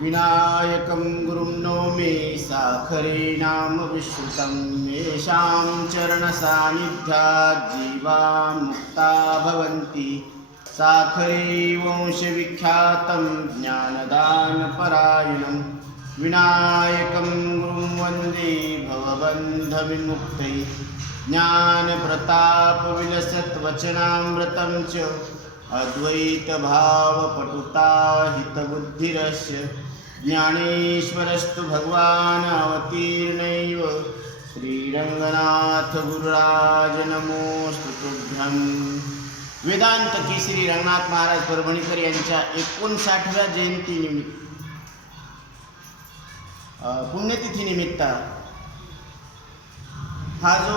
विनायकं गुरुं नौमि साखरे नाम विश्रुतं येषां चरणसान्निध्यात् जीवा मुक्ता भवन्ति। साखरे वंशविख्यातं ज्ञानदानपरायणं विनायकं गुरुं वन्दे भवबन्धविमुक्तये। ज्ञानप्रतापविलसद्वचनामृतं च अद्वैतभावपटुता हितबुद्धिरस्य ज्ञानेश्वरस्तु भगवान् अवतीर्णैव श्रीरंगनाथ गुरुराज नमोस्तु तुभ्यं। वेदांत केसरी रंगनाथ महाराज परभणीकर यांच्या 59व्या जयंतीनिमित्त पुण्यतिथीनिमित्त हा जो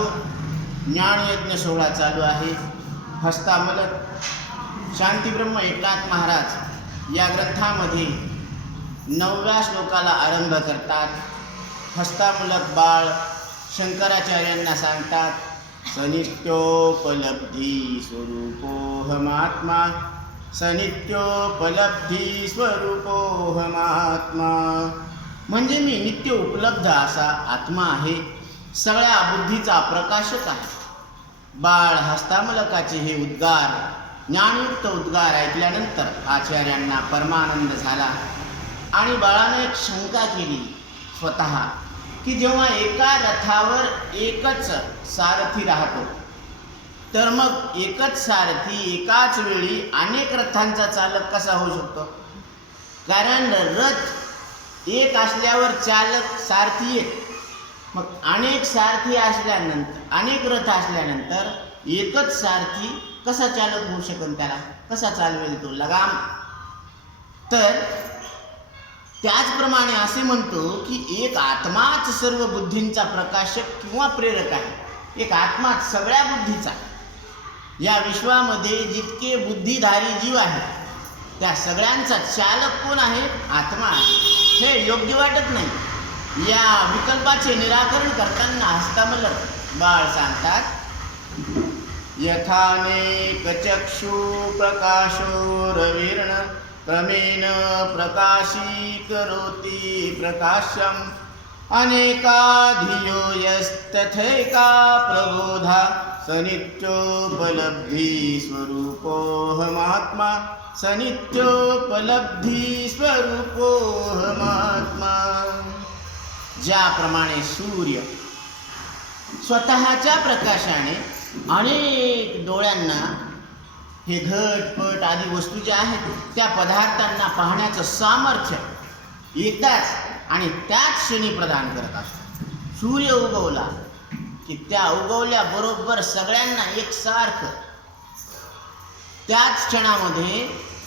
ज्ञानयज्ञ सोहळा चालू आहे, हस्तामलक शांतीब्रह्म एकनाथ महाराज या ग्रंथामध्ये 9व्या श्लोकाला आरंभ करतात। हस्तामलक बाळ शंकराचार्यांना सांगतात, सनित्योपलब्धी स्वरूपोऽहमात्मा, सनित्योपलब्धी स्वरूपोऽहमात्मा। म्हणजे मी नित्य उपलब्ध असा आत्मा आहे, सगळ्या बुद्धीचा प्रकाशक आहे। बाळ हस्तामलकाचे हे उद्गार, ज्ञानयुक्त उद्गार ऐकल्यानंतर आचार्यांना परमानंद झाला आणि बाळाने एक शंका केली स्वतः की जेव्हा एका रथावर एकच सारथी राहतो, तर मग एकच सारथी एकाच वेळी अनेक रथांचा चालक कसा होऊ शकतो? कारण रथ एक असल्यावर चालक सारथी एक, मग अनेक सारथी असल्यानंतर, अनेक रथ असल्यानंतर एकच सारथी कसा चालक होऊ शकेल? त्याला कसा चालवेल तो लगाम? तर त्याचप्रमाणे असे म्हणतो की एक आत्माच सर्व बुद्धींचा प्रकाशक किंवा प्रेरक आहे। एक आत्माच सगळ्या बुद्धीचा। या विश्वामध्ये जितके बुद्धिधारी जीव आहेत त्या सगळ्यांचा चालक कोण आहे? आत्मा आहे। हे योग्य वाटत नाही। या विकल्पाचे निराकरण करताना हस्तामलक बाळ सांगतात, यथानेकचक्षु प्रकाशो रविर्न क्रमेण प्रकाशीकरोति प्रकाशम्, अनेका धियो यस्तथैका प्रबोधा, सनित्योपलब्धी स्वरूपोऽहमात्मा, सनित्योपलब्धी स्वरूपोऽहमात्मा। ज्याप्रमाणे सूर्य स्वतःच्या प्रकाशाने अनेक डोळ्यांना हे घटपट आदी वस्तू ज्या आहेत त्या पदार्थांना पाहण्याचं सामर्थ्य एकदाच आणि त्याच क्षणी प्रदान करत असतो। सूर्य उगवला की त्या उगवल्याबरोबर सगळ्यांना एकसारखं त्याच क्षणामध्ये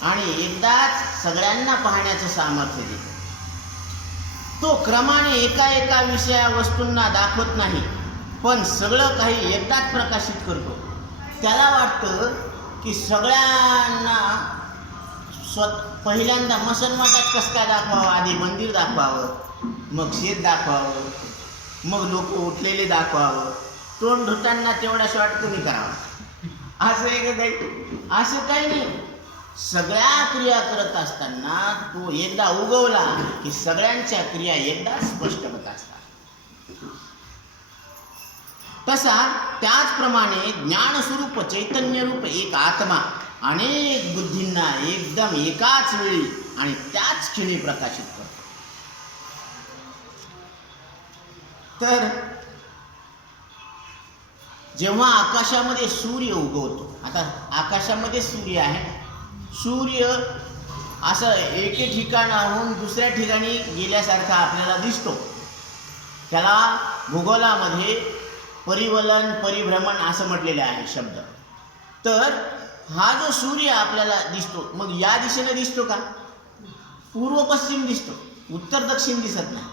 आणि एकदाच सगळ्यांना पाहण्याचं सामर्थ्य देतो। तो क्रमाने एका एका विषया वस्तूंना दाखवत नाही, पण सगळं काही एकदाच प्रकाशित करतो। त्याला वाटतं की सगळ्यांना पहिल्यांदा मसनमाटात कसं काय दाखवावं, आधी मंदिर दाखवावं, मग शेत दाखवावं, मग लोक उठलेले दाखवावं, तोंड धुताना तेवढा शॉट कमी करावा, असं आहे का काही? असं काही नाही। सगळ्या क्रिया करत असताना तो एकदा उगवला की सगळ्यांच्या क्रिया एकदा स्पष्ट होत असतात। तसा त्याचप्रमाणे ज्ञानस्वरूप चैतन्यरूप एक आत्मा अनेक बुद्धींना एकदम एकाच वेळी आणि त्याच क्षणी प्रकाशित करतो। तर जेव्हा आकाशामध्ये सूर्य उगवतो, आता आकाशामध्ये सूर्य आहे, सूर्य असं एके ठिकाणाहून दुसऱ्या ठिकाणी गेल्यासारखा आपल्याला दिसतो। त्याला भूगोलामध्ये परिवलन परिभ्रमण असं म्हटलेले आहे शब्द। तर हा जो सूर्य आपल्याला दिसतो, मग या दिशेने दिसतो का? पूर्व पश्चिम दिसतो, उत्तर दक्षिण दिसत नाही।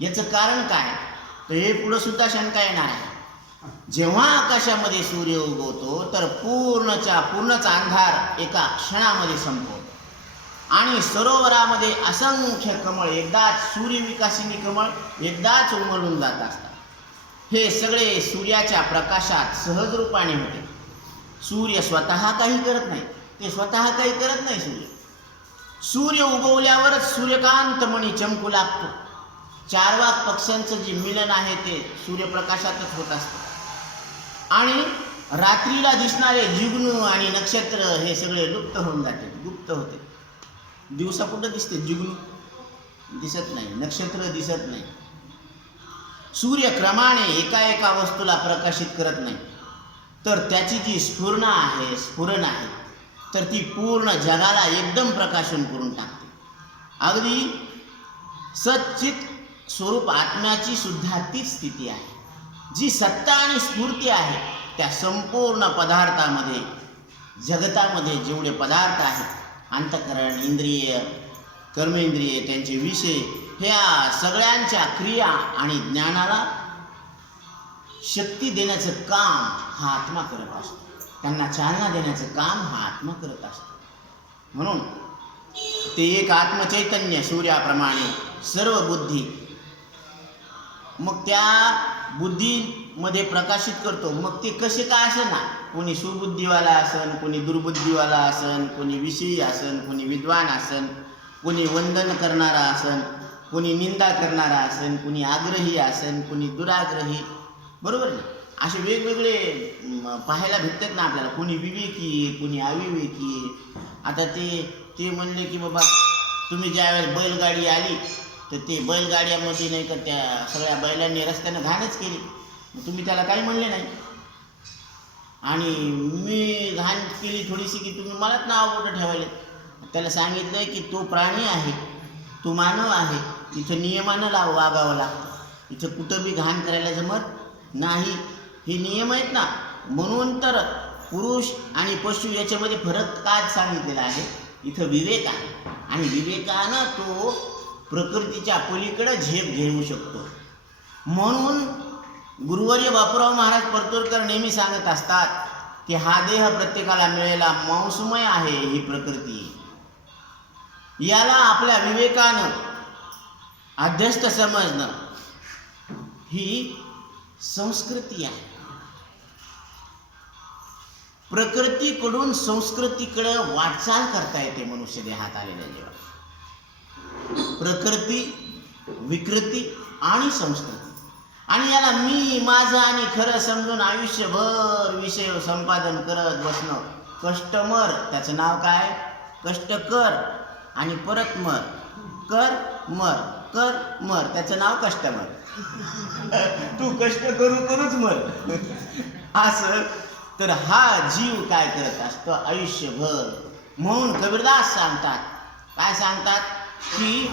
याचं कारण काय? तर हे पुढं सुद्धा शंका येणार आहे। जेव्हा आकाशामध्ये सूर्य उगवतो तर पूर्णच अंधार एका क्षणामध्ये संपतो आणि सरोवरामध्ये असंख्य कमळ एकदाच सूर्यविकासिनी कमळ एकदाच उमलून जात असतात। हे सगळे सूर्याच्या प्रकाशात सहज रूपाने होते। सूर्य स्वतः काही करत नाही, ते स्वतः काही करत नाही सूर्य, सूर्य उगवल्यावरच सूर्यकांत मणी चमकू लागतो. चारवाक पक्ष्यांचं जे मिलन आहे ते सूर्यप्रकाशातच होत असतं आणि रात्रीला दिसणारे जुगनू आणि नक्षत्र हे सगळे लुप्त होऊन जाते, गुप्त होते. दिवसा कुठं दिसते? जुगनू दिसत नाही, नक्षत्र दिसत नाही. सूर्य क्रमाने एका एका वस्तूला प्रकाशित करत नाही, तर त्याची जी स्फुरण आहे तर ती पूर्ण जगाला एकदम प्रकाशन करून टाकते. अगदी सच्चित स्वरूप आत्म्याची सुद्धा तीच स्थिती आहे. जी सत्ता आणि स्फूर्ती आहे त्या संपूर्ण पदार्थामध्ये, जगतामध्ये जेवढे पदार्थ आहेत, अंतःकरण, इंद्रिय, कर्मेंद्रिय, त्यांचे विषय, ह्या सगळ्यांच्या क्रिया आणि ज्ञानाला शक्ती देण्याचं काम हा आत्मा करत असतो. त्यांना चालना देण्याचं काम हा आत्मा करत असतो. म्हणून ते एक आत्मचैतन्य सूर्याप्रमाणे सर्व बुद्धी मग त्या बुद्धीमध्ये प्रकाशित करतो. मग ते कसे काय असेल ना, कोणी सुबुद्धीवाला असन, कोणी दुर्बुद्धीवाला असन, कोणी विषयी असन, कोणी विद्वान असन, कोणी वंदन करणारा असन, कोणी निंदा करणारा असन, कोणी आग्रही असन, कोणी दुराग्रही, बरोबर ना. असे वेगवेगळे पाहायला भेटतात ना आपल्याला. कोणी विवेकी, कोणी अविवेकी. आता ते म्हणले की बाबा तुम्ही ज्यावेळेस बैलगाडी आली तर ते बैलगाड्यामध्ये नाही का त्या सगळ्या बैलांनी रस्त्यानं घाणच केली, तुम्ही त्याला काही म्हणले नाही. आणि मी घाण केली थोडीशी की तुम्ही मलाच नाव मोठं ठेवायला. त्याला सांगितलं की तो प्राणी आहे, तो मानव आहे, इथं नियमानं वागावं लागतं, इथं कुठं बी घाण करायला जमत नाही. हे नियम आहेत ना. म्हणून तर पुरुष आणि पशु याच्यामध्ये फरक काय सांगितलेला आहे. इथं विवेक आहे आणि विवेकानं तो प्रकृतीच्या पलीकडे झेप घेऊ शकतो. म्हणून गुरुवर्य बापूराव महाराज परतूरकर नेहमी सांगत असतात की हा देह प्रत्येकाला मिळालेला मांसमय आहे. ही प्रकृती याला आपल्या विवेकानं अध्यस्त समजणं ही संस्कृती आहे. प्रकृतीकडून संस्कृतीकडे वाटचाल करता येते मनुष्य देहात आलेल्या जेव्हा. प्रकृती, विकृती आणि संस्कृती, आणि याला मी, माझं आणि खरं समजून आयुष्यभर विषय संपादन करत बसणं कष्टमर. त्याचं नाव काय? कष्ट कर आणि परत मर, कर मर, कर मर, त्याचं नाव कष्टमर. तू कष्ट करूच मर असं. तर हा जीव काय करत असतो आयुष्यभर. म्हणून कबीरदास सांगतात, काय सांगतात की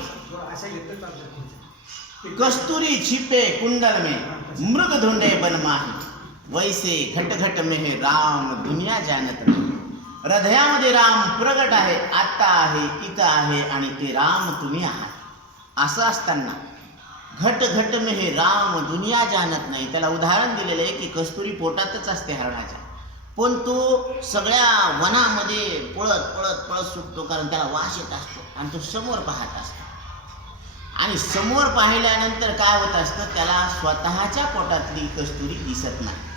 कस्तुरी छिपे कुंडल में मृग धुंडे बन माही, वैसे घट घट में है राम दुनिया जानत नाही. हृदयामध्ये राम प्रगट आहे, आत्ता आहे, इथं आहे आणि ते राम तुम्ही आहात. असं असताना घट घट में हे राम दुनिया जानत नाही. त्याला उदाहरण दिलेलं आहे की कस्तुरी पोटातच असते हरणाच्या, पण तो सगळ्या वनामध्ये पळत पळत पळत सुटतो, कारण त्याला वास येत असतो आणि तो समोर पाहत असतो. आणि समोर पाहिल्यानंतर काय होत असतं, त्याला स्वतःच्या पोटातली कस्तुरी दिसत नाही.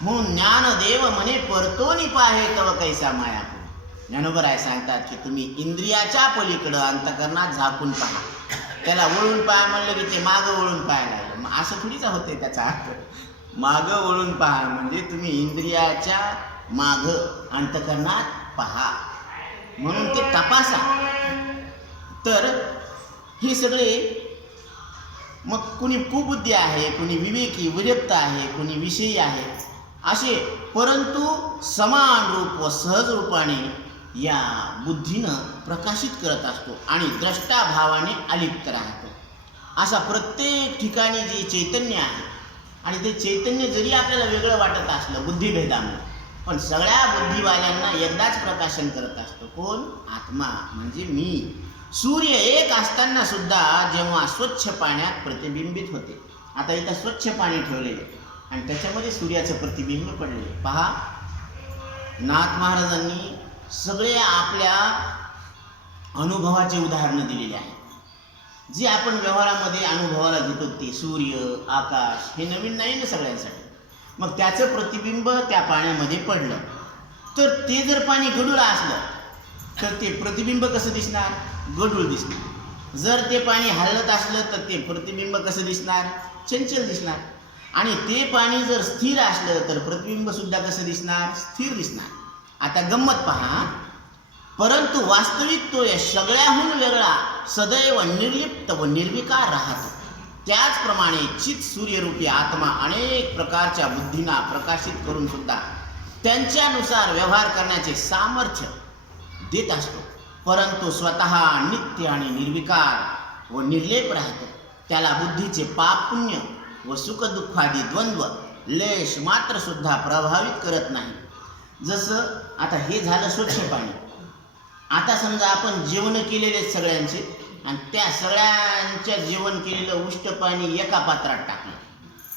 म्हणून ज्ञानदेव म्हणे परतोनी पाहे तव कैसा मायापूर. ज्ञानोबराय सांगतात की तुम्ही इंद्रियाच्या पलीकडं अंतःकरणात झाकून पहा. त्याला वळून पाहा म्हणलं की ते मागं वळून पाहायला लागलं. मग असं थोडीच होते त्याचा अर्थ. मागं वळून पहा म्हणजे तुम्ही इंद्रियाच्या मागं अंतःकरणात पहा, म्हणून ते तपासा. तर हे सगळे मग कुणी कुबुद्धी आहे, कुणी विवेकी विरक्त आहे, कुणी विषयी आहे असे, परंतु समान रूप व सहज रूपाने या बुद्धीनं प्रकाशित करत असतो आणि द्रष्टाभावाने अलिप्त राहतो. असा प्रत्येक ठिकाणी जे चैतन्य आहे, आणि ते चैतन्य जरी आपल्याला वेगळं वाटत असलं बुद्धिभेदामुळे, पण सगळ्या बुद्धिवाल्यांना एकदाच प्रकाशन करत असतो. कोण? आत्मा म्हणजे मी. सूर्य एक असताना सुद्धा जेव्हा स्वच्छ पाण्यात प्रतिबिंबित होते, आता इथं स्वच्छ पाणी ठेवलेले आणि त्याच्यामध्ये सूर्याचं प्रतिबिंब पडले. पहा, नाथ महाराजांनी सगळे आपल्या अनुभवाचे उदाहरणं दिलेले आहेत. जे आपण व्यवहारामध्ये अनुभवाला घेतो ते सूर्य, आकाश हे नवीन नाही ना सगळ्यांसाठी. मग त्याचं प्रतिबिंब त्या पाण्यामध्ये पडलं, तर ते जर पाणी गढूळ असलं तर ते प्रतिबिंब कसं दिसणार? गढूळ दिसणार. जर ते पाणी हलत असलं तर ते प्रतिबिंब कसं दिसणार? चंचल दिसणार. आणि ते पाणी जर स्थिर असलं तर प्रतिबिंब सुद्धा कसं दिसणार? स्थिर दिसणार. आता गंमत पहा, परंतु वास्तविक तो या सगळ्याहून वेगळा सदैव निर्लिप्त व निर्विकार राहतो. त्याचप्रमाणे चित सूर्यरूपी आत्मा अनेक प्रकारच्या बुद्धींना प्रकाशित करून सुद्धा त्यांच्यानुसार व्यवहार करण्याचे सामर्थ्य देत असतो, परंतु स्वतः नित्य आणि निर्विकार व निर्लेप राहतो. त्याला बुद्धीचे पाप पुण्य व सुखदुःखादी द्वंद्व लेश मात्र सुद्धा प्रभावित करत नाही. जसं आता हे झालं स्वच्छ पाणी. आता समजा आपण जेवण केलेले सगळ्यांचे आणि त्या सगळ्यांच्या जेवण केलेलं उष्ट पाणी एका पात्रात टाकलं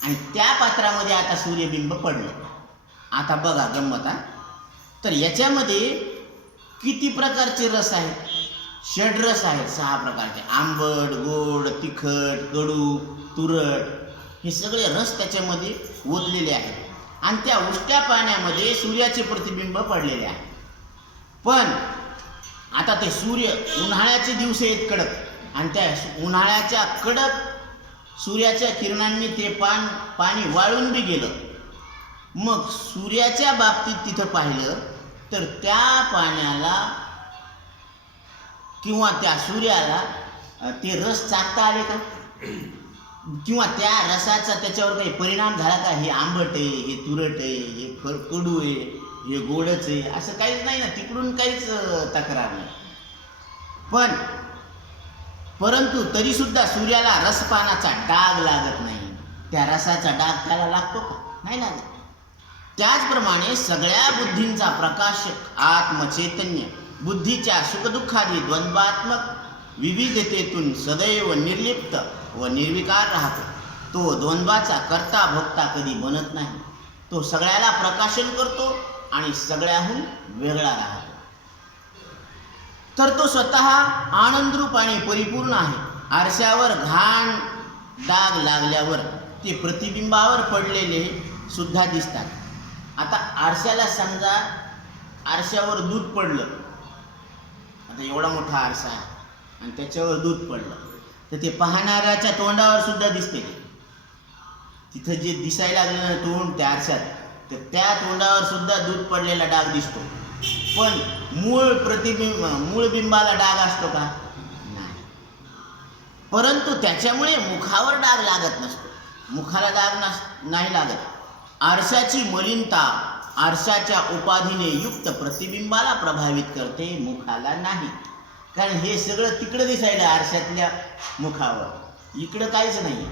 आणि त्या पात्रामध्ये आता सूर्यबिंब पडलं. आता बघा गंमत हा, तर याच्यामध्ये किती प्रकारचे रस आहेत? षड्रस आहेत, 6 प्रकारचे. आंबट, गोड, तिखट, कडू, तुरट, हे सगळे रस त्याच्यामध्ये ओतलेले आहेत आणि त्या उष्ट्या पाण्यामध्ये सूर्याचे प्रतिबिंब पडलेले आहे. पण आता ते सूर्य उन्हाळ्याचे दिवस आहेत कडक आणि त्या उन्हाळ्याच्या कडक सूर्याच्या किरणांनी ते पाणी वाळून बी गेलं. मग सूर्याच्या बाबतीत तिथं पाहिलं तर त्या पाण्याला किंवा त्या सूर्याला ते रस चाकता आले का? किंवा त्या रसाचा त्याच्यावर काही परिणाम झाला का? हे आंबट आहे, हे तुरट आहे, हे कडू आहे, हे गोडच आहे, असं काहीच नाही ना. तिकडून काहीच तक्रार नाही. परंतु तरी सुद्धा सूर्याला रसपानाचा डाग लागत नाही. त्या रसाचा डाग त्याला लागतो का? नाही लागत. त्याचप्रमाणे सगळ्या बुद्धींचा प्रकाशक आत्मचैतन्य बुद्धीच्या सुखदुःखादी द्वंद्वात्मक विविधतेतून सदैव निर्लिप्त व निर्विकार राहतो. तो द्वंद्वाचा करता भोगता कधी बनत नाही. तो सगळ्याला प्रकाशन करतो आणि सगळ्याहून वेगळा राहतो. तर तो स्वतः आनंदरूप आणि परिपूर्ण आहे. आरशावर घाण डाग लागल्यावर ते प्रतिबिंबावर पडलेले सुद्धा दिसतात. आता आरशाला समजा आरशावर दूध पडलं, आता एवढा मोठा आरसा आहे आणि त्याच्यावर दूध पडलं तर ते पाहणाऱ्याच्या तोंडावर सुद्धा दिसते. तिथं जे दिसायला लागलं ना तोंड त्या आरशात, तर त्या तोंडावर सुद्धा दूध पडलेला डाग दिसतो. पण मूळ बिंबाला डाग असतो का? नाही. परंतु त्याच्यामुळे मुखावर डाग लागत नसतो. मुखाला डाग नाही लागत. आरशाची मलिनता आरशाच्या उपाधीने युक्त प्रतिबिंबाला प्रभावित करते, मुखाला नाही. कारण हे सगळं तिकडं दिसायला आरशातल्या मुखावर, इकडं काहीच नाही.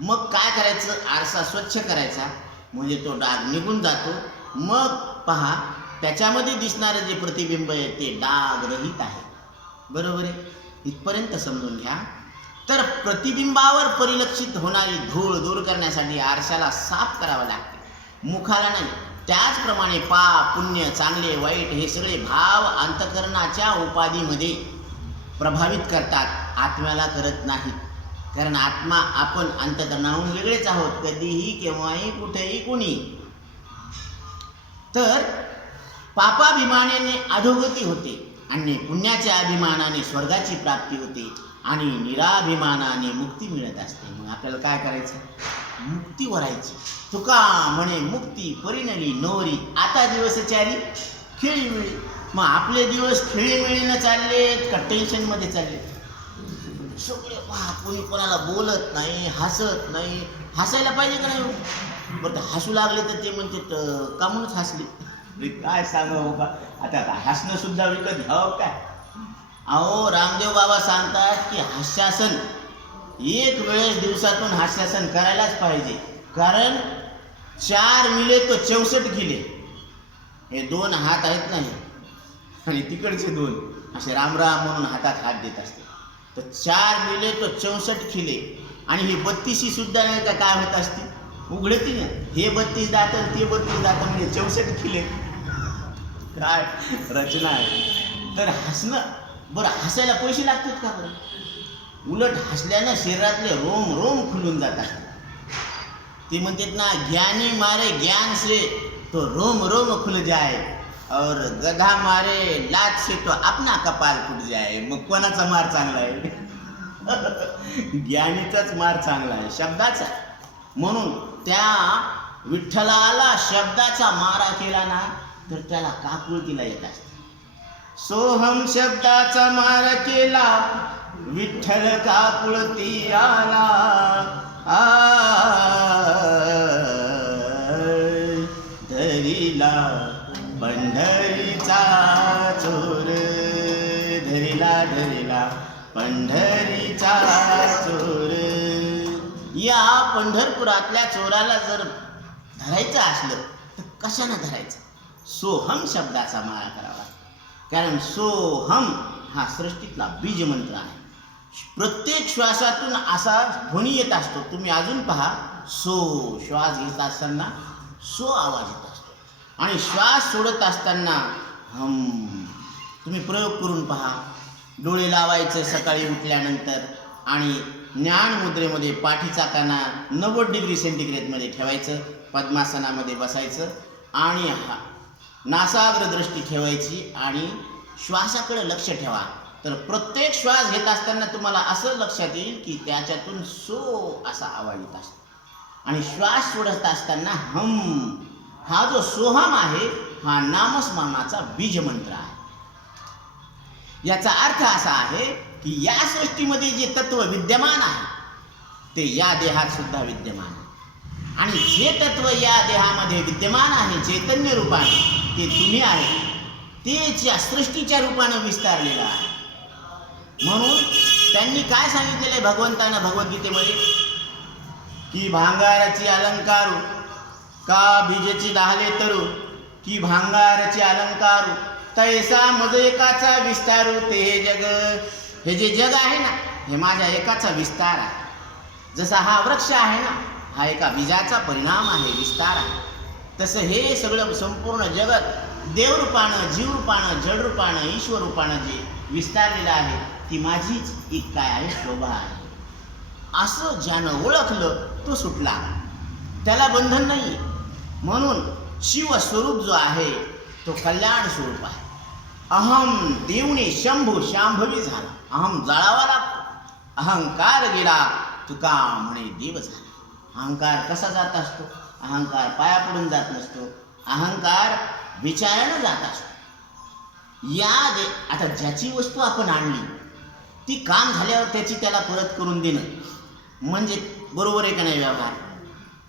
मग काय करायचं? आरसा स्वच्छ करायचा म्हणजे तो डाग निघून जातो. मग पहा त्याच्यामध्ये दिसणारे जे प्रतिबिंब आहे ते डाग रहित आहे. बरोबर आहे? इथपर्यंत समजून घ्या. तर प्रतिबिंबावर परिलक्षित होणारी धूळ दूर करण्यासाठी आरशाला साफ करावं लागते, मुखाला नाही. त्याचप्रमाणे पाप पुण्य चांगले वाईट हे सगळे भाव अंतःकरणाच्या उपाधीमध्ये प्रभावित करतात, आत्म्याला करत नाही. कारण आत्मा आपण अंतःकरणाहून वेगळेच आहोत, कधीही केव्हाही कुठेही कोणी. तर पापाभिमानाने अधोगती होते आणि पुण्याच्या अभिमानाने स्वर्गाची प्राप्ती होते आणि निराभिमानाने मुक्ती मिळत असते. मग आपल्याला काय करायचं? मुक्ती वरायची. तुका म्हणे मुक्ती परिणली नवरी, आता दिवसचारी खेळीमेळी. मग आपले दिवस खेळीमेळीनं चाललेत का टेन्शनमध्ये चाललेत? सगळे कोणी कोणाला बोलत नाही, हसत नाही. हसायला पाहिजे का नाही? बरं हसू लागले तर ते म्हणते का म्हणूनच हसले. काय सांगावं का? आता हसणं सुद्धा विकत घ्यावं काय? अहो रामदेव बाबा सांगतात की हास्यासन एक वेळेस दिवसातून हास्यासन करायलाच पाहिजे. कारण 4 मिले तो 64 किले. हे 2 हात आहेत नाही आणि तिकडचे 2 असे रामराम म्हणून हातात हात देत असते. तर 4 मिले तो 64 किले आणि ही 32 सुद्धा नाही का काय होत असते? उघडती ना. हे 32 दात ते 32 दात म्हणजे 64 किले. काय रचना आहे. तर हसणं बरं, हसायला पैसे लागतात का बरं? उलट हसल्यानं शरीरातले रोम रोम खुलून जातात. ते म्हणतात ना, ज्ञानी मारे ज्ञान से तो रोम रोम खुल जाए. और गधा मारे लात से तो अपना कपाल फुट जाए. मग कोणाचा मार चांगला आहे? ज्ञानीचाच मार चांगला आहे, शब्दाचा. म्हणून त्या विठ्ठलाला शब्दाचा मारा केला ना तर त्याला काकुळतीला येत असते. सोहम शब्दाचा मार केला विठ्ठल काकुळती आला. धरिला पंढरीचा चोर, धरिला पंढरीचा चोर. या पंढरपुरातल्या चोराला जर धरायचं असलं तर कशानं धरायचं? सोहम शब्दाचा मारा करावा. कारण सोहम हा सृष्टीतला बीज मंत्र आहे. प्रत्येक श्वासातून असा ध्वनी येत असतो. तुम्ही अजून पहा, सो श्वास घेत असताना सो आवाज येत असतो आणि श्वास सोडत असताना हम. तुम्ही प्रयोग करून पहा. डोळे लावायचे सकाळी उठल्यानंतर आणि ज्ञान मुद्रेमध्ये पाठीचा काना 90 डिग्री सेंटीग्रेडमध्ये ठेवायचं, पद्मासनामध्ये बसायचं आणि नासाग्र दृष्टी ठेवायची आणि श्वासाकडे लक्ष ठेवा. तर प्रत्येक श्वास घेत असताना तुम्हाला असं लक्षात येईल की त्याच्यातून सो असा आवाज येत असतो आणि श्वास सोडत असताना हम. हा जो सोहम आहे हा नामस्मरणाचा बीजमंत्र आहे. याचा अर्थ असा आहे की या सृष्टीमध्ये जे तत्व विद्यमान आहे ते या देहात सुद्धा विद्यमान आहे आणि जे तत्व या देहामध्ये विद्यमान आहे चैतन्य रूपाने ते तुम्ही आहे, तेच या सृष्टीच्या रूपानं विस्तारलेलं आहे. म्हणून त्यांनी काय सांगितलेलं आहे भगवंतानं भगवद्गीतेमध्ये की भांगाराची अलंकारू का बीजेची दाहले तरू की भांगाराची अलंकारू तैसा मज एकाचा विस्तारू. ते हे जग, हे जे जग आहे ना हे माझ्या एकाचा विस्तार आहे. जसा हा वृक्ष आहे ना हा एका बीजाचा परिणाम आहे, विस्तार आहे. तसं हे सगळं संपूर्ण जगत देवरूपानं, जीवरूपानं, जडरूपानं, ईश्वर रूपानं जे विस्तारलेलं आहे ती माझीच एक काय आहे, शोभा आहे. असं ज्यानं ओळखलं तो सुटला, त्याला बंधन नाही. म्हणून शिवस्वरूप जो आहे तो कल्याण स्वरूप आहे. अहम देवने शंभू शांभवी झाला. अहम जाळावा लागतो. अहंकार गेला तुका म्हणे देव झाला. अहंकार कसा जात असतो? अहंकार पाया पडून जात नसतो. अहंकार विचारानं जात असतो. आता ज्याची वस्तू आपण आणली ती काम झाल्यावर त्याला परत करून देणं म्हणजे बरोबर आहे का नाही व्यवहार.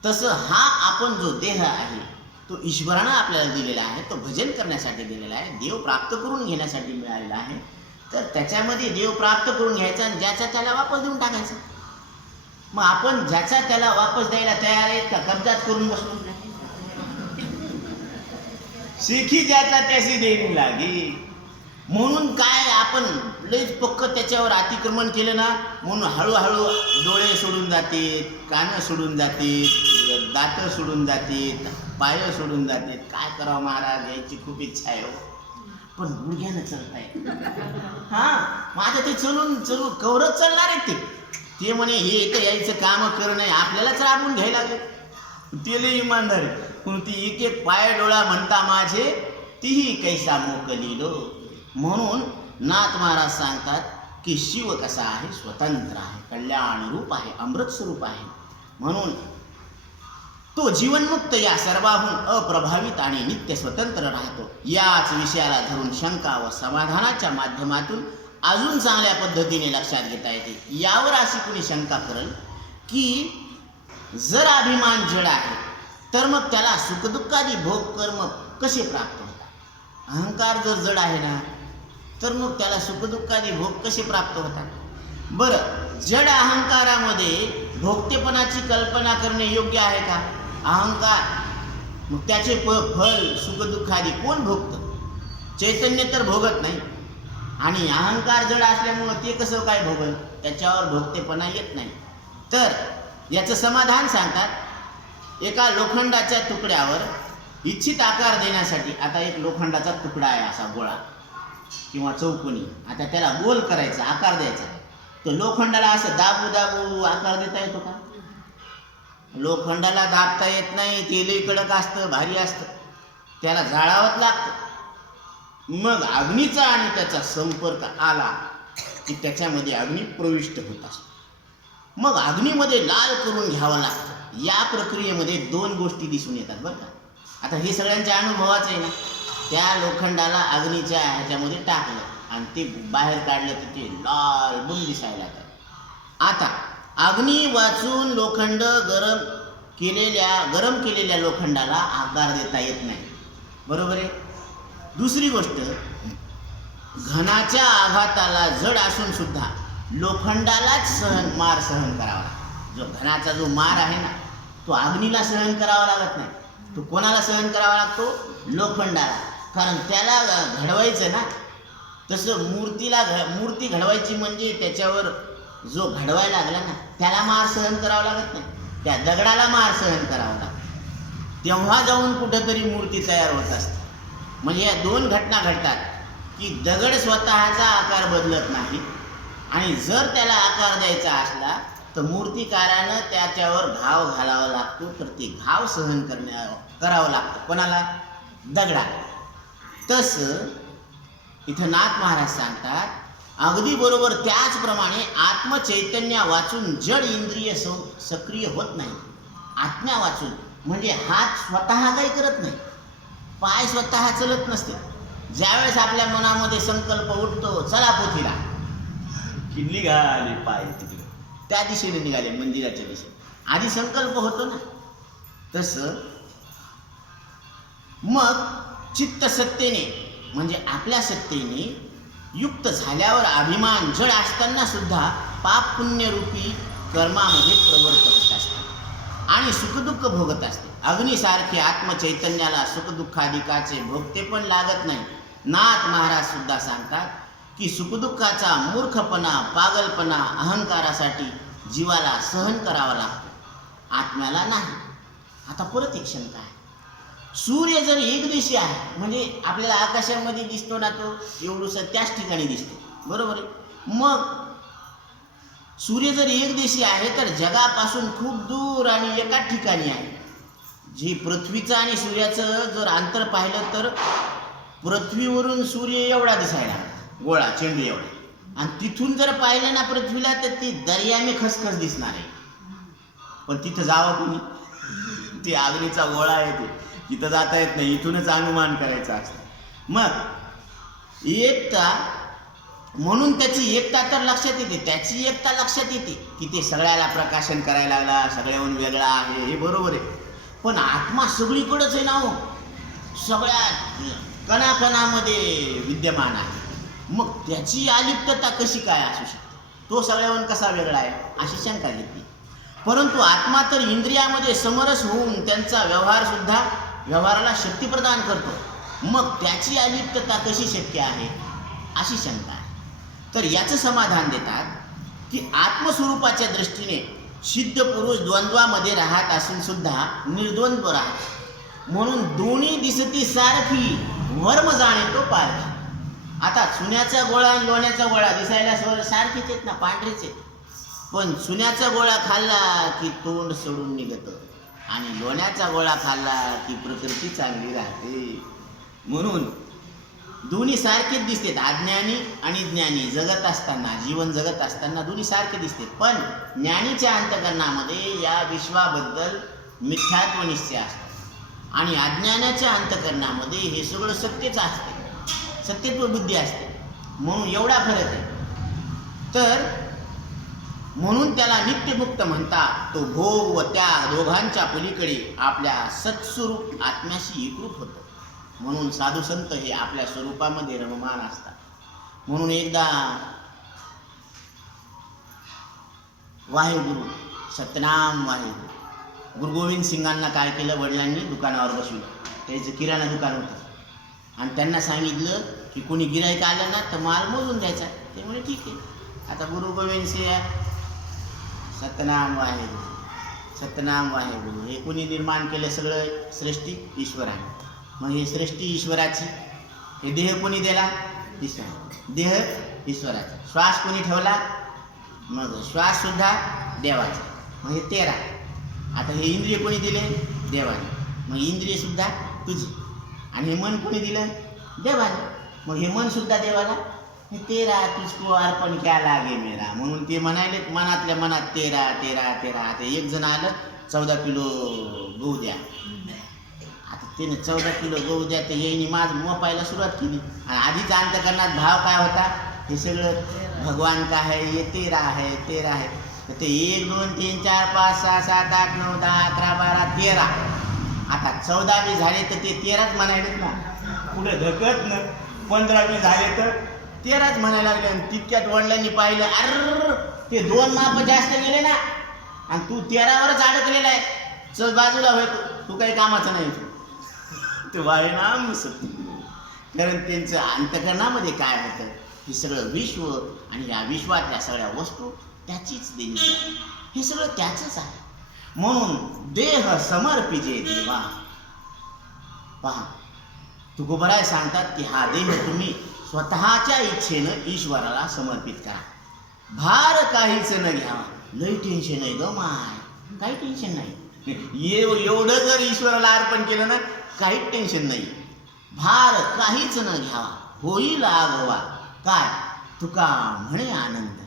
तसं हा आपण जो देह आहे तो ईश्वरानं आपल्याला दिलेला आहे, तो भजन करण्यासाठी दिलेला आहे, देव प्राप्त करून घेण्यासाठी मिळालेला आहे. तर त्याच्यामध्ये देव प्राप्त करून घ्यायचा आणि ज्याचा त्याला वापस देऊन टाकायचा. मग आपण ज्याचा त्याला वापस द्यायला तयार आहेत का कब्जात करून बसलो? शिखी ज्याचा त्याशी देणी लागे. म्हणून काय आपण लयच पक्क त्याच्यावर अतिक्रमण केलं ना म्हणून हळूहळू डोळे सोडून जाते, कानं सोडून जाते, दातं सोडून जाते, पाय सोडून जाते. काय करावं महाराज, यायची खूप इच्छा आहे हो पण गुडघ्यानं चालताय. मग आता ते चलून कवरच चालणार आहेत ते म्हणे हे इथं यायचं काम करणं आहे, आपल्यालाच राबून घ्यायला लागेल. ते लई इमानदार म्हणून ती एक एक पाय डोळा म्हणता माझे तीही कैसा मोकलीलो. म्हणून नाथ महाराज सांगतात की शिव कसा आहे, स्वतंत्र आहे, कल्याण रूप आहे, अमृत स्वरूप आहे. म्हणून तो जीवनमुक्त या सर्वाहून अप्रभावित आणि नित्य स्वतंत्र राहतो. याच विषयाला धरून शंका व समाधानाच्या माध्यमातून अजून चांगल्या पद्धतीने लक्षात घेता येते. यावर अशी कोणी शंका करेल की जर अभिमान जड आहे तर मग त्याला सुखदुःखादी भोग कर्म कसे प्राप्त होतात? अहंकार जर जड आहे ना तर मग त्याला सुखदुःखादी भोग कसे प्राप्त होतात? बरं, जड अहंकारामध्ये भोगतेपणाची कल्पना करणे योग्य आहे का? अहंकार मग त्याचे फल सुखदुःखादी कोण भोगतं? चैतन्य तर भोगत नाही आणि अहंकार जड असल्यामुळं ते कसं काय भोगल? त्याच्यावर भोगतेपणा येत नाही. तर याचं समाधान सांगतात. एका लोखंडाच्या तुकड्यावर इच्छित आकार देण्यासाठी, आता एक लोखंडाचा तुकडा आहे असा गोळा किंवा चौकोनी, आता त्याला गोल करायचा, आकार द्यायचा. तर लोखंडाला असं दाबू दाबू आकार देता येतो का? लोखंडाला दाबता येत नाही. ते लई कडक असतं, भारी असतं, त्याला जाळावंच लागतं. मग अग्नीचा आणि त्याचा संपर्क आला की त्याच्यामध्ये अग्नी प्रविष्ट होत असतो. मग अग्नीमध्ये लाल करून घ्यावं लागतं. या प्रक्रियेमध्ये दोन गोष्टी दिसून येतात बरं का. आता हे सगळ्यांच्या अनुभवाचं आहे ना. त्या लोखंडाला अग्नीच्या ह्याच्यामध्ये टाकलं आणि ते बाहेर काढलं तर ते लाल बुंद दिसायला लागतं. आता अग्नी वाचून लोखंड गरम केलेल्या लोखंडाला आकार देता येत नाही, बरोबर आहे. दुसरी गोष्ट, घनाच्या आघाताला जड असून सुद्धा लोखंडालाच मार सहन करावा लागतो. जो घनाचा जो मार आहे ना तो अग्नीला सहन करावा लागत नाही. तो कोणाला सहन करावा लागतो? लोखंडाला. कारण त्याला घडवायचं ना. तसं मूर्ती घडवायची म्हणजे त्याच्यावर जो घडवायला लागला ना त्याला मार सहन करावा लागत नाही, त्या दगडाला मार सहन करावा लागतो. तेव्हा जाऊन कुठंतरी मूर्ती तयार होत असते. म्हणजे या दोन घटना घडतात की दगड स्वतःचा आकार बदलत नाही आणि जर त्याला आकार द्यायचा असला तर मूर्तिकारानं त्याच्यावर घाव घालावा लागतो. तर ते घाव सहन करावं लागतं कोणाला? दगडाला. तसं इथं नाथ महाराज सांगतात, अगदी बरोबर त्याचप्रमाणे आत्मचैतन्य वाचून जड इंद्रिय सक्रिय होत नाही. आत्म्या वाचून म्हणजे हात स्वतः काही करत नाही, पाय स्वतः चलत नसते. ज्यावेळेस आपल्या मनामध्ये संकल्प उठतो, चला पोथीला, की निघाले पाय तिकडे, त्या दिशेने निघाले, मंदिराच्या दिशेने. आधी संकल्प होतो ना. तसं मग चित्त सत्तेने म्हणजे आपल्या सत्तेने युक्त झाल्यावर अभिमान जड असताना सुद्धा पाप पुण्य रूपी कर्मामध्ये प्रवृत्त होत असते आणि सुखदुःख भोगत असते. अग्नीसारखे आत्मचैतन्याला सुखदुःखाधिकाचे भोगते पण लागत नाही. नाथ महाराज सुद्धा सांगतात की सुखदुःखाचा मूर्खपणा, पागलपणा, अहंकारासाठी जीवाला सहन करावा लागतो, आत्म्याला नाही. आता परत एक शंका आहे. सूर्य जर एकदिशी आहे म्हणजे आपल्याला आकाशामध्ये दिसतो ना, तो एवढूसा त्याच ठिकाणी दिसतो, बरोबर आहे. मग सूर्य जर एकदिशी आहे तर जगापासून खूप दूर आणि एकाच ठिकाणी आहे. जी पृथ्वीचं आणि सूर्याचं जर अंतर पाहिलं तर पृथ्वीवरून सूर्य एवढा दिसायला, गोळा चेंडू एवढा, आणि तिथून जर पाहिलं ना पृथ्वीला तर ती दर्याने खसखस दिसणार आहे. पण तिथं जावं कोणी? ती अग्नीचा गोळा आहे, ते तिथं जाता येत नाही. इथूनच अनुमान करायचं असतं. मग एकता म्हणून त्याची एकता तर लक्षात येते, त्याची एकता लक्षात येते की ते सगळ्याला प्रकाशन करायला लागला, सगळ्याहून वेगळा आहे, हे बरोबर आहे. पण आत्मा सगळीकडेच आहे ना हो, सगळ्या कणाकणामध्ये विद्यमान आहे. मग त्याची अलिप्तता कशी काय असू शकते? तो सगळ्याहून कसा वेगळा आहे, अशी शंका घेतली. परंतु आत्मा तर इंद्रियामध्ये समरस होऊन त्यांचा व्यवहाराला शक्ती प्रदान करतो. मग त्याची अलिप्तता कशी शक्य आहे, अशी शंका आहे. तर याचं समाधान देतात की आत्मस्वरूपाच्या दृष्टीने सिद्ध पुरुष द्वंद्वामध्ये राहत असून सुद्धा निर्द्वंद्व राहत, म्हणून दोन्ही दिसती सारखी वर्म जाणे तो पारखी. आता चुन्याचा गोळा आणि लोण्याचा गोळा दिसायला सारखीच आहेत ना, पांढरेच आहेत. पण चुन्याचा गोळा खाल्ला की तोंड सोडून निघतं आणि लोण्याचा गोळा खाल्ला की प्रकृती चांगली राहते. म्हणून दोन्ही सारखेच दिसतात. अज्ञानी आणि ज्ञानी जगत असताना, जीवन जगत असताना दोन्ही सारखे दिसते. पण ज्ञानीच्या अंतकरणामध्ये या विश्वाबद्दल मिथ्यात्व निश्चय असतो आणि अज्ञानाच्या अंतकरणामध्ये हे सगळं सत्यच असते, सत्यत्व बुद्धी असते. म्हणून एवढा फरक आहे. तर म्हणून त्याला नित्यमुक्त म्हणतात. तो भोग व त्याग दोघांच्या पलीकडे आपल्या सत्स्वरूप आत्म्याशी एकरूप होतो. म्हणून साधू संत हे आपल्या स्वरूपामध्ये रममान असतात. म्हणून एकदा वाहेगुरु, सतनाम वाहेगुरु, गुरु गोविंद सिंगांना काय केलं, वडिलांनी दुकानावर बसवलं. त्याचं किराणा दुकान होतं आणि त्यांना सांगितलं की कोणी गिऱ्हाईक आलं ना तर माल मोजून द्यायचा. ते म्हणे ठीक आहे. आता गुरु गोविंद सिंग सतनाम वाहेगुरु, सतनाम वाहेगुरु हे कोणी निर्माण केलं? सगळं सृष्टी ईश्वराने. मग हे सृष्टी ईश्वराची, हे देह कोणी दिला? ईश्वर. देह ईश्वराचा. श्वास कोणी ठेवला? मग श्वास सुद्धा देवाचा. मग हे 13. आता हे इंद्रिय कोणी दिले? देवाने. मग इंद्रिय सुद्धा तुझी. आणि हे मन कोणी दिलं? देवाने. मग हे मन सुद्धा देवाला तेरा तुझको अर्पण क्या लागे मेरा, म्हणून ते म्हणाले मनातल्या मनात तेरा तेरा तेरा. आता एक जण आलं 14 किलो गहू द्या. आता त्याने 14 किलो गहू द्या तर येईनी माझ मोपायला सुरुवात केली. आणि आधीच अंतकरणात भाव काय होता, हे सगळं भगवान का है, ये तेरा है तेरा है. तर ते 1 2 3 4 5 6 7 8 9 10 11 12 13. आता 14 बी झाले तर ते 13च म्हणायलेत ना, पुढे धकत ना. 15 बी झाले तर 13च म्हणायला लागले. आणि तितक्यात वडिलांनी पाहिलं, अर ते 2 माप जास्त गेले ना, आणि तू 13वरच अडकलेला आहे. चल बाजूला होय, तू काही कामाचं नाही. ते वायनाम सत्य. कारण त्यांचं अंतकरणामध्ये काय होतं, हे सगळं विश्व आणि या विश्वातल्या सगळ्या वस्तू त्याचीच देणगी आहे, हे सगळं त्याचंच आहे. म्हणून देह समर्पिजे देवा. पहा तुकोबराय सांगतात की हा देह तुम्ही स्वतःच्या इच्छेनं ईश्वराला समर्पित करा. भार काहीच न घ्यावा. लई टेन्शन आहे ग माय, काही टेन्शन नाही. एवढं जर ईश्वराला अर्पण केलं ना, काहीच टेन्शन नाही. भार काहीच न घ्यावा, होईल आगवा काय तुका म्हणे आनंद.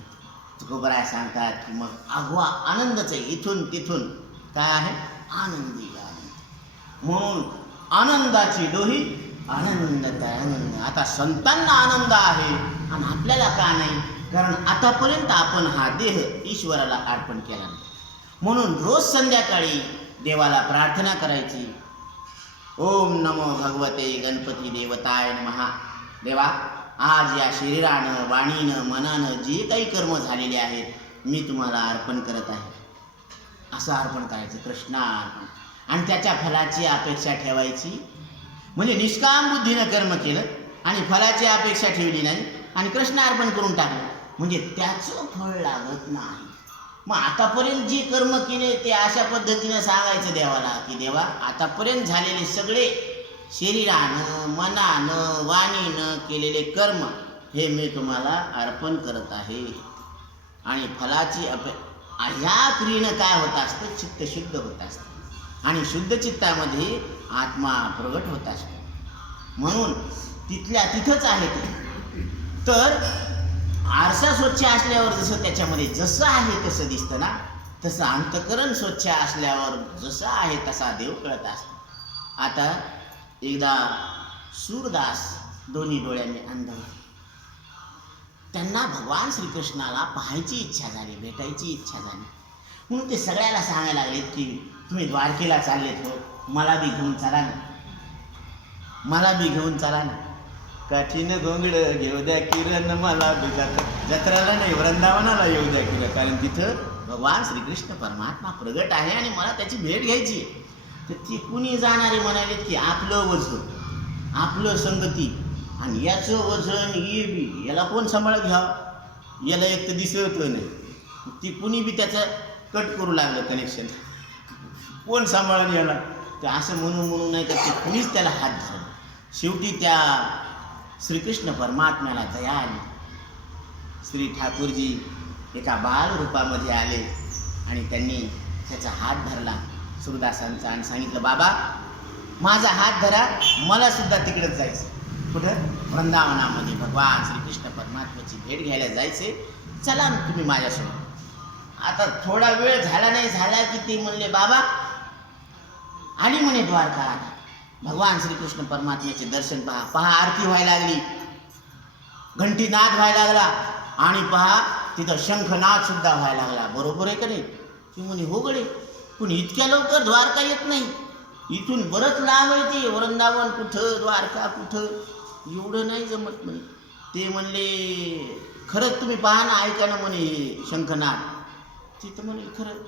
तुकोबराय सांगतात की मग आगवा आनंदच आहे. इथून तिथून काय आहे, आनंदी आनंद. म्हणून आनंदाची डोही आनंद आनंद. आता संतांना आनंद आहे आणि आपल्याला का नाही, कारण आतापर्यंत आपण हा देह ईश्वराला अर्पण केला नाही. म्हणून रोज संध्याकाळी देवाला प्रार्थना करायची, ओम नमो भगवते गणपती देवताय नमः. देवा, आज या शरीरानं वाणीनं मनानं जे काही कर्म झालेले आहेत मी तुम्हाला अर्पण करत आहे, असं अर्पण करायचं कृष्णार्पण. आणि त्याच्या फलाची अपेक्षा ठेवायची. म्हणजे निष्काम बुद्धीनं कर्म केलं आणि फलाची अपेक्षा ठेवली नाही आणि कृष्णार्पण करून टाकलं, म्हणजे त्याचं फळ लागत नाही. मग आतापर्यंत जे कर्म केले ते अशा पद्धतीनं सांगायचं देवाला की देवा, आतापर्यंत झालेले सगळे शरीरानं मनानं वाणीनं केलेले कर्म हे मी तुम्हाला अर्पण करत आहे. आणि फलाची ह्या क्रियेनं काय होत असतं, चित्त शुद्ध होत असतं आणि शुद्ध चित्तामध्ये आत्मा प्रगट होत असतो. म्हणून तिथल्या तिथंच आहे ते. तर आरसा स्वच्छ असल्यावर जसं त्याच्यामध्ये जसं आहे तसं दिसतं ना, तसं अंतकरण स्वच्छ असल्यावर जसं आहे तसा देव कळत असतो. आता एकदा सूरदास दोन्ही डोळ्यांनी अंध होते. त्यांना भगवान श्रीकृष्णाला पाहायची इच्छा झाली, भेटायची इच्छा झाली. म्हणून ते सगळ्याला सांगायला लागलेत की तुम्ही द्वारकेला चाललेत हो, मला बी घेऊन चला ना, मला बी घेऊन चला ना. काठीनं घोंगडं घेऊ द्या किरण, मला बी जत्राला नाही वृंदावनाला येऊ द्या किरण. कारण तिथं भगवान श्रीकृष्ण परमात्मा प्रगट आहे आणि मला त्याची भेट घ्यायची आहे. तर ती कुणी जाणारे म्हणालेत की आपलं वजन, आपलं संगती आणि याचं वजन ये बी, याला कोण सांभाळ घ्यावं, याला एक तर दिसत नाही. ती कुणी बी त्याचं कट करू लागलं कनेक्शन, कोण सांभाळून याला. ते असं म्हणून नाही तर ते कुणीच त्याला हात धरला. शेवटी त्या श्रीकृष्ण परमात्म्याला दया आली. श्री ठाकूरजी एका बाल रूपामध्ये आले आणि त्यांनी त्याचा हात धरला सूरदासांचा आणि सांगितलं, बाबा माझा हात धरा, मला सुद्धा तिकडेच जायचं. कुठं? वृंदावनामध्ये भगवान श्रीकृष्ण परमात्म्याची भेट घ्यायला जायचे, चला तुम्ही माझ्यासोबत. आता थोडा वेळ झाला नाही झाला की ते म्हणले, बाबा आणि म्हणे द्वारका, भगवान श्रीकृष्ण परमात्म्याचे दर्शन पहा. पहा आरती व्हायला लागली, घंटीनाद व्हायला लागला आणि पहा तिथं शंखनाद सुद्धा व्हायला लागला. बरोबर आहे का नाही? ती म्हणे हो गडे, पण इतक्या लवकर द्वारका येत नाही, इथून बरंच लांब आहे ते वृंदावन, कुठं द्वारका कुठं, एवढं नाही जमत म्हणे. ते म्हणले खरंच तुम्ही पहा ना, ऐका ना म्हणे शंखनाद. तिथं म्हणे खरं.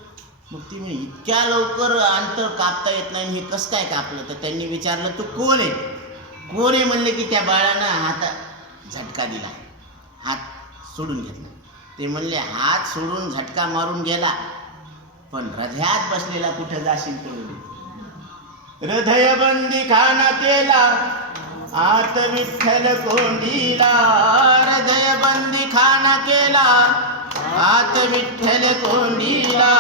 मग ती म्हणे इतक्या लवकर अंतर कापता येत नाही, हे कसं काय कापलं? तर त्यांनी विचारलं तू कोण आहे, कोण आहे? म्हणले की त्या बाळानं हात झटका दिला, हात सोडून घेतला. ते म्हणले हात सोडून झटका मारून गेला, पण हृदयात बसलेला कुठं जाशील कळू. हृदयबंदी खाना केला आत विठ्ठल कोंडीला, हृदयबंदी खाना केला आत विठ्ठल कोंडीला.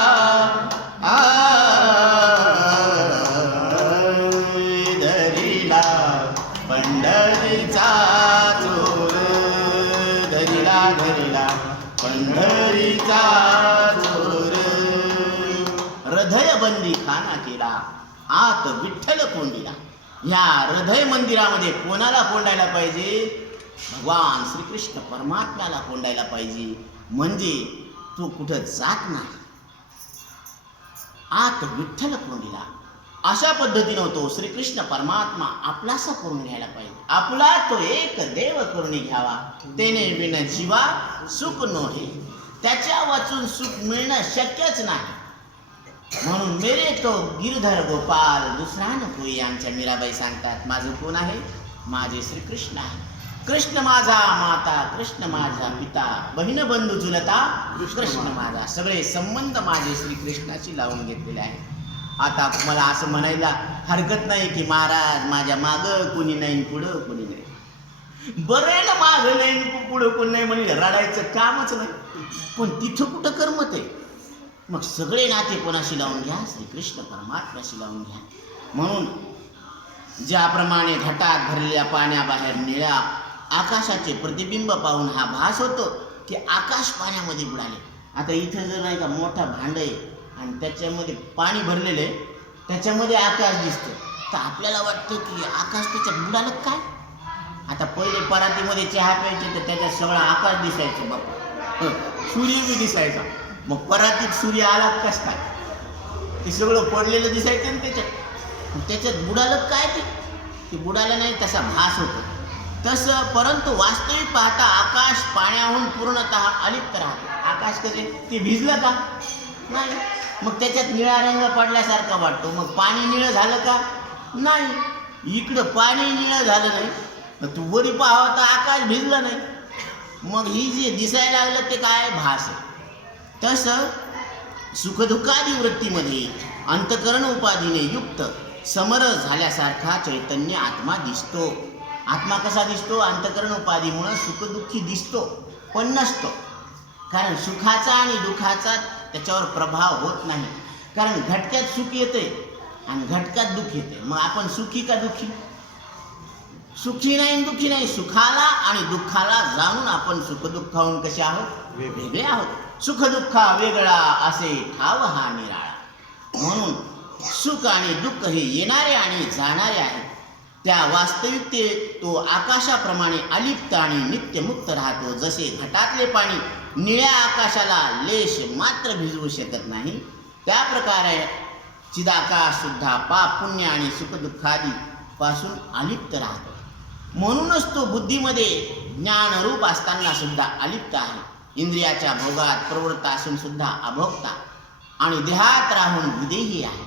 धरीला पंढरीचा बंदी खाना केला, आत विठ्ठल कोंडिला. ह्या हृदय मंदिरामध्ये कोणाला कोंडायला पाहिजे? भगवान श्रीकृष्ण परमात्म्याला कोंडायला पाहिजे. म्हणजे तो कुठं जात नाही. आत विठ्ठल कोंडिला. अशा पद्धतीनं तो श्रीकृष्ण परमात्मा आपलासा करून घ्यायला पाहिजे. आपला तो एक देव करून घ्यावा. तेने विन जीवा सुख नोहे. त्याच्या वाचून सुख मिळणं शक्यच नाही. म्हणून मेरे तो गिरधर गोपाल दुसरा नको. आमच्या मीराबाई सांगतात, माझं कोण आहे? माझे श्रीकृष्ण आहे. कृष्ण माझा माता, कृष्ण माझा पिता, बहीण बंधू चुलता कृष्ण माझा. सगळे संबंध माझे श्रीकृष्णाशी लावून घेतलेले आहे. आता मला असं म्हणायला हरकत नाही की महाराज माझ्या मागं कोणी नाही, पुढं कोणी नाही. बरेल मागं नाही, पुढं कोणी नाही म्हणजे रडायचं कामच नाही. पण तिथं कुठं करमत आहे? मग सगळे नाते कोणाशी लावून घ्या? श्रीकृष्ण परमात्म्याशी लावून घ्या. म्हणून ज्याप्रमाणे घटात भरलेल्या पाण्याबाहेर निळ्या आकाशाचे प्रतिबिंब पाहून हा भास होतो की आकाश पाण्यामध्ये बुडाले. आता इथं जर नाही का मोठा भांड आहे आणि त्याच्यामध्ये पाणी भरलेले, त्याच्यामध्ये आकाश दिसतं, तर आपल्याला वाटतं की आकाश त्याच्यात बुडालं काय? आता पहिले परातीमध्ये चहा प्यायचे तर त्याच्यात सगळं आकाश दिसायचं बापा, सूर्य बी दिसायचा. मग परातीत सूर्य आला कस काय? ते सगळं पडलेलं दिसायचं ना त्याच्यात बुडालं काय? ते बुडालं नाही, तसा भास होतो तसं. परंतु वास्तविक पाहता आकाश पाण्याहून पूर्णतः अलिप्त राहते. आकाश कसे? ते भिजलं का? नाही. मग त्याच्यात निळा रंग पडल्यासारखा वाटतो. मग पाणी निळं झालं का? नाही. इकडं पाणी निळं झालं नाही, तू वरी पाहावं तर आकाश भिजलं नाही. मग ही जे दिसायला लागलं ते काय? भास आहे. तसं सुखदुःखादी वृत्तीमध्ये अंतकरण उपाधीने युक्त समरस झाल्यासारखा चैतन्य आत्मा दिसतो. आत्मा कसा दिसतो? अंतकरण उपाधीमुळं सुखदुःखी दिसतो पण नसतो. कारण सुखाचा आणि दुःखाचा त्याच्यावर प्रभाव होत नाही. कारण घटक्यात सुख येते आणि घटकात दुःख येते. मग आपण सुखी का दुःखी? सुखी नाही दुःखी नाही. सुखाला आणि दुःखाला जाणून आपण सुखदुःखाहून कसे आहोत? वेगळे आहोत. सुखदुःखा वेगळा असे ठाव हा निराळा. म्हणून सुख आणि दुःख हे येणारे आणि जाणारे आहेत. त्या वास्तविकते तो आकाशाप्रमाणे अलिप्त आणि नित्यमुक्त राहतो. जसे घटातले पाणी निळ्या आकाशाला लेश मात्र भिजवू शकत नाही, त्याप्रकारे चिदाकाश सुद्धा पाप पुण्य आणि सुखदुःखादी पासून अलिप्त राहतो. म्हणूनच तो बुद्धीमध्ये ज्ञानरूप असताना सुद्धा अलिप्त आहे. इंद्रियाच्या भोगात प्रवृत्त असून सुद्धा अभोक्ता आणि देहात राहून विदेही आहे.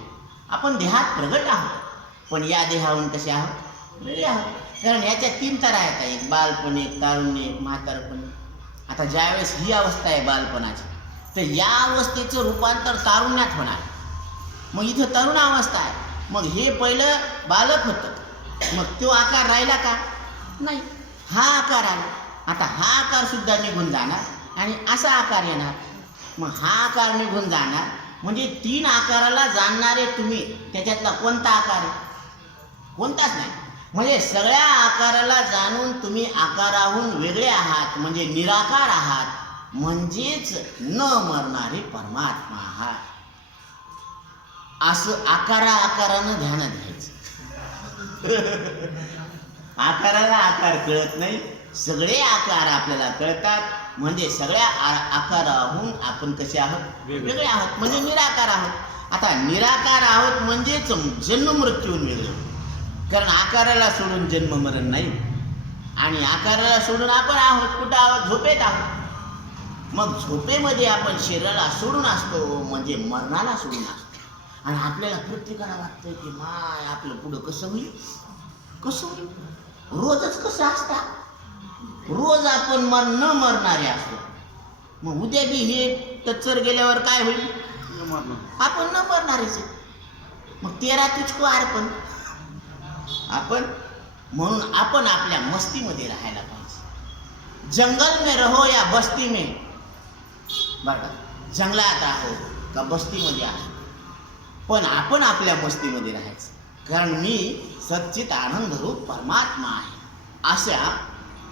आपण देहात प्रगट आहोत, पण या देहाहून कसे आहोत? वेगळे आहोत. कारण याच्या 3 तऱ्हा आहेत. एक बालपण, एक तारुण्य, एक म्हातारपण. आता ज्यावेळेस ही अवस्था आहे बालपणाची, तर या अवस्थेचं रूपांतर तारुण्यात होणार. मग इथं तरुण अवस्था आहे. मग हे पहिलं बालक होतं, मग तो आकार राहिला का? नाही. हा आकार आला. आता हा आकार सुद्धा निघून जाणार आणि असा आकार येणार. मग हा आकार निघून जाणार म्हणजे 3 आकाराला जाणणारे तुम्ही, त्याच्यातला कोणता आकार आहे? कोणताच नाही. म्हणजे सगळ्या आकाराला जाणून तुम्ही आकाराहून वेगळे आहात, म्हणजे निराकार आहात, म्हणजेच न मरणारे परमात्मा आहात. असं आकारानं ध्यानात घ्यायचं. आकाराला आकार कळत नाही, सगळे आकार आपल्याला कळतात. म्हणजे सगळ्या आकाराहून आपण कसे आहोत? वेगळे आहोत, म्हणजे निराकार आहोत. आता निराकार आहोत म्हणजेच जन्म मृत्यून वेगळे. कारण आकाराला सोडून जन्म मरण नाही आणि आकाराला सोडून आपण आहोत. कुठं आहोत? झोपेत आहोत. मग झोपेमध्ये आपण शरीराला सोडून असतो, म्हणजे मरणाला सोडून असतो. आणि आपल्याला प्रत्येकाला वाटतं की माय आपलं पुढं कसं होईल, कसं होईल. रोजच कसं असतात? रोज आपण न मरणारे असतो. मग उद्या बी हे टच्चर गेल्यावर काय होईल? आपण न मरणारेच. मग 13 तुझको अर्पण. आपण म्हणून आपण आपल्या मस्तीमध्ये राहायला पाहिजे. जंगल में रहो या बस्ती में. बरं का, जंगलात आहो का बस्तीमध्ये आहो, पण आपण आपल्या मस्तीमध्ये राहायचं. कारण मी सच्चित आनंद रूप परमात्मा आहे. अशा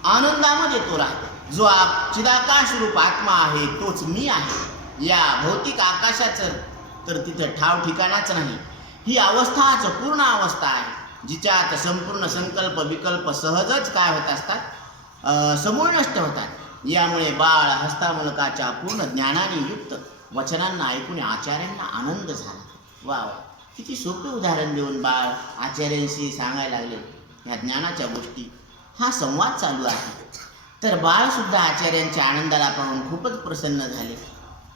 आनंदामध्ये तो राहतो. जो चिदाकाश रूप आत्मा आहे तोच मी आहे. या भौतिक आकाशाचं तर तिथं ठाव ठिकाणाच नाही. ही अवस्थाच पूर्ण अवस्था आहे, जिच्यात संपूर्ण संकल्प विकल्प सहजच काय होत असतात, समूळ नष्ट होतात. यामुळे बाळ हस्तामलकाच्या पूर्ण ज्ञानाने युक्त वचनांना ऐकून आचार्यांना आनंद झाला. वा वा, किती सोपे उदाहरण देऊन बाळ आचार्यांशी सांगायला लागले ह्या ज्ञानाच्या गोष्टी. हा संवाद चालू आहे. तर बाळसुद्धा आचार्यांच्या आनंदाला पाहून खूपच प्रसन्न झाले.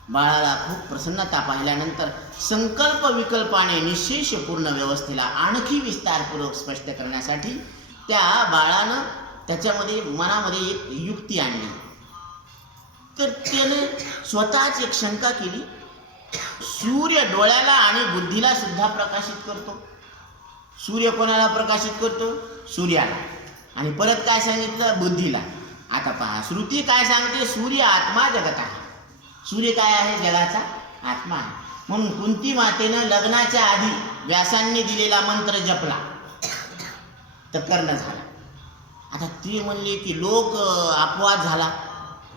बाळाला खूप प्रसन्नता पाहिल्यानंतर संकल्प विकल्पाने निशेष पूर्ण व्यवस्थेला आणखी विस्तारपूर्वक स्पष्ट करण्यासाठी त्या बाळानं त्याच्यामध्ये मनामध्ये एक युक्ती आणली. तर त्याने स्वतःच एक शंका केली, सूर्य डोळ्याला आणि बुद्धीला सुद्धा प्रकाशित करतो. सूर्य कोणाला प्रकाशित करतो? सूर्याला. आणि परत काय सांगितलं? बुद्धीला. आता पहा, श्रुती काय सांगते? सूर्य आत्मा जगत आहे. सूर्य काय आहे? जगाचा आत्मा आहे. म्हणून कुंती मातेनं लग्नाच्या आधी व्यासांनी दिलेला मंत्र जपला तर कर्ण झाला. आता ते म्हणले की लोक अपवाद झाला,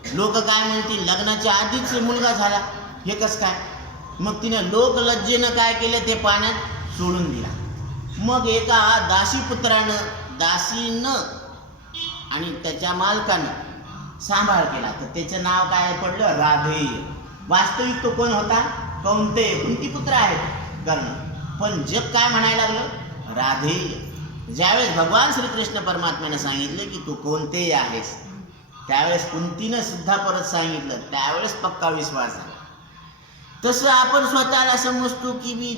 लोक काय म्हणतील लग्नाच्या आधीच मुलगा झाला, हे कसं काय? मग तिनं लोकलज्जेनं काय केलं? ते पाण्यात सोडून दिला. मग एका दासीपुत्रानं, दासीनं आणि त्याच्या मालकानं सांभाळ केला, तर त्याचं नाव काय पडलं? राधेय. वास्तविक तो कोण होता? कौंतेय, कुंतीपुत्र आहे कर्ण. पण जग काय म्हणायला लागलं? राधेय. ज्यावेळेस भगवान श्रीकृष्ण परमात्म्याने सांगितले की तू कोणतेही आहेस, त्यावेळेस कुंतीनं सुद्धा परत सांगितलं, त्यावेळेस पक्का विश्वास झाला. तसं आपण स्वतःला समजतो की मी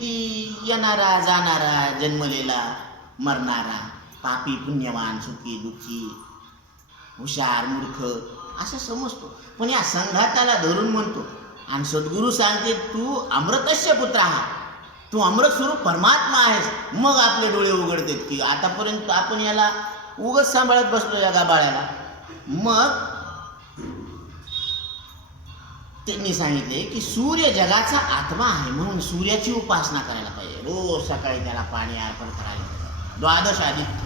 येणारा जाणारा, जन्मलेला मरणारा, पापी पुण्यवान, सुखी दुःखी, हुशार मूर्ख असं समजतो. पण या संघाताला धरून म्हणतो आणि सद्गुरू सांगते तू अमृतस्य पुत्र आहात, तू अमृत स्वरूप परमात्मा आहेस. मग आपले डोळे उघडतात की आतापर्यंत आपण याला उगच सांभाळत बसलो या गाबाळ्याला. मग त्यांनी सांगितले की सूर्य जगाचा आत्मा आहे, म्हणून सूर्याची उपासना करायला पाहिजे. रोज सकाळी त्याला पाणी अर्पण करायला पाहिजे, द्वादश आदित्य.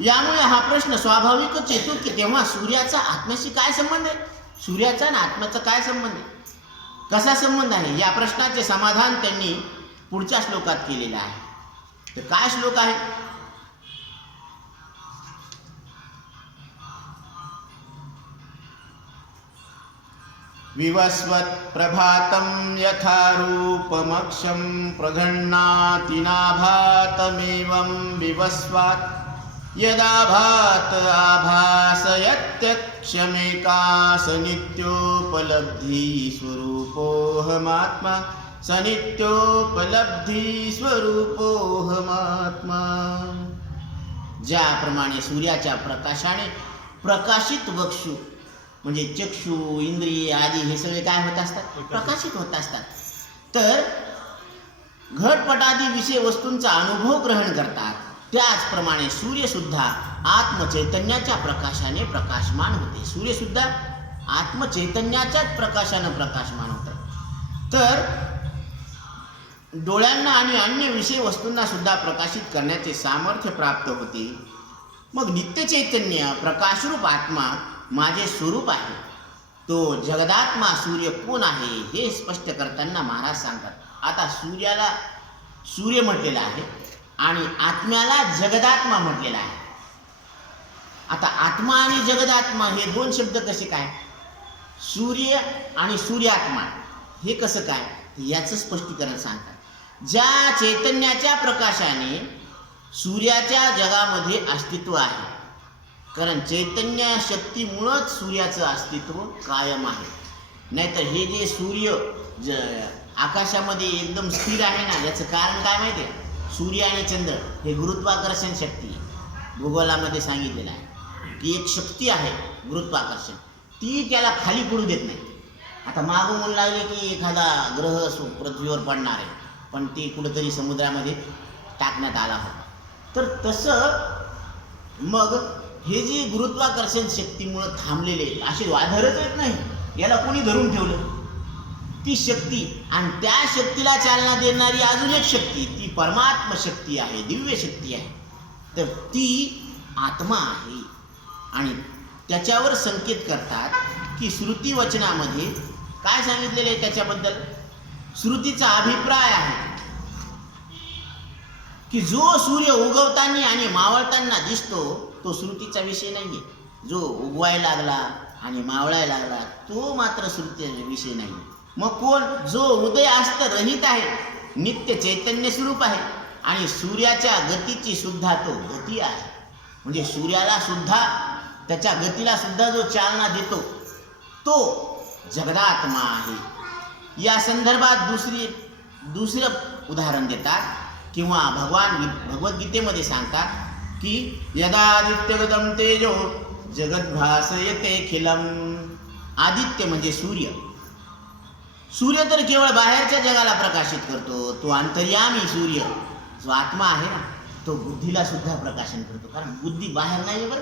यामुळे हा प्रश्न स्वाभाविकच येतो की तेव्हा सूर्याचा आत्म्याशी काय संबंध आहे? सूर्याचा आणि आत्म्याचा काय संबंध आहे? कसा संबंध आहे? या प्रश्नाचे समाधान त्यांनी पुढच्या श्लोकात केलेले आहे. तर काय श्लोक आहे? विवस्वत् प्रभातं यथा रूपमक्षं प्रगण्णाति नाभातमेवं विवस्वात् यदाभात आभासयत्यक्षमेका स नित्योपलब्धि स्वरूपोऽहमात्मा स नित्योपलब्धि स्वरूपोऽहमात्मा. ज्याप्रमाणे सूर्याच्या प्रकाशाने प्रकाशित वक्षु म्हणजे चक्षु, इंद्रिय आदी हे सगळे काय होत असतात? प्रकाशित होत असतात. तर घटपटादी विषय वस्तूंचा अनुभव ग्रहण करतात. त्याचप्रमाणे सूर्य सुद्धा आत्मचैतन्याच्या प्रकाशाने प्रकाशमान होते. सूर्य सुद्धा आत्मचैतन्याच्याच प्रकाशाने प्रकाशमान होतं. तर डोळ्यांना आणि अन्य विषय वस्तूंना सुद्धा प्रकाशित करण्याचे सामर्थ्य प्राप्त होते. मग नित्य चैतन्य प्रकाशरूप आत्मा माझे स्वरूप आहे. तो जगदात्मा सूर्य कोण आहे हे स्पष्ट करताना महाराज सांगतात. आता सूर्याला सूर्य म्हटलेला आहे आणि आत्म्याला जगदात्मा म्हटलेला आहे. आता आत्मा आणि जगदात्मा हे दोन शब्द कसे काय? सूर्य आणि सूर्यात्मा हे कसं काय? याचं स्पष्टीकरण सांगतात. ज्या चैतन्याच्या प्रकाशाने सूर्याच्या जगामध्ये अस्तित्व आहे, कारण चैतन्य शक्तीमुळंच सूर्याचं अस्तित्व कायम आहे. नाहीतर हे जे सूर्य आकाशामध्ये एकदम स्थिर आहे ना, याचं कारण काय माहिती आहे? सूर्य आणि चंद्र हे गुरुत्वाकर्षण शक्ती भूगोलामध्ये सांगितलेलं आहे की एक शक्ती आहे गुरुत्वाकर्षण, ती त्याला खाली पडू देत नाही. आता मागं म्हणू लागले की एखादा ग्रह पृथ्वीवर पडणार आहे, पण ते कुठंतरी समुद्रामध्ये टाकण्यात आला होता. तर तसं मग हे जे गुरुत्वाकर्षण शक्तीमुळं थांबलेले असे वादळच येत नाही, याला कोणी धरून ठेवलं? ती शक्ती. आणि त्या शक्तीला चालना देणारी अजून एक शक्ती, ती परमात्म शक्ती आहे, दिव्य शक्ती आहे. तर ती आत्मा आहे. आणि त्याच्यावर संकेत करतात की श्रुती वचनामध्ये काय सांगितलेले आहे त्याच्याबद्दल? श्रुतीचा अभिप्राय आहे की जो सूर्य उगवताना आणि मावळताना दिसतो तो श्रुतीचा विषय नाहीये. जो उगवायला लागला आणि मावळायला लागला तो मात्र श्रुतीचा विषय नाही. मग कोण? जो उदय अस्त रहित आहे, नित्य चैतन्य स्वरूप आहे आणि सूर्याच्या गतीची सुद्धा तो गती आहे. म्हणजे सूर्याला सुद्धा, त्याच्या गतीला सुद्धा जो चालना देतो तो जगदात्मा आहे. या संदर्भात दुसरं उदाहरण देतात किंवा भगवान भगवद्गीतेमध्ये सांगतात की यदादित्यगतम तेजो जगद्भासयते खिलम. आदित्य म्हणजे सूर्य. सूर्य तर केवळ बाहेरच्या जगाला प्रकाशित करतो, तो अंतर्यामी सूर्य जो आत्मा आहे ना तो बुद्धीला सुद्धा प्रकाशन करतो. कारण बुद्धी बाहेर नाही बरं.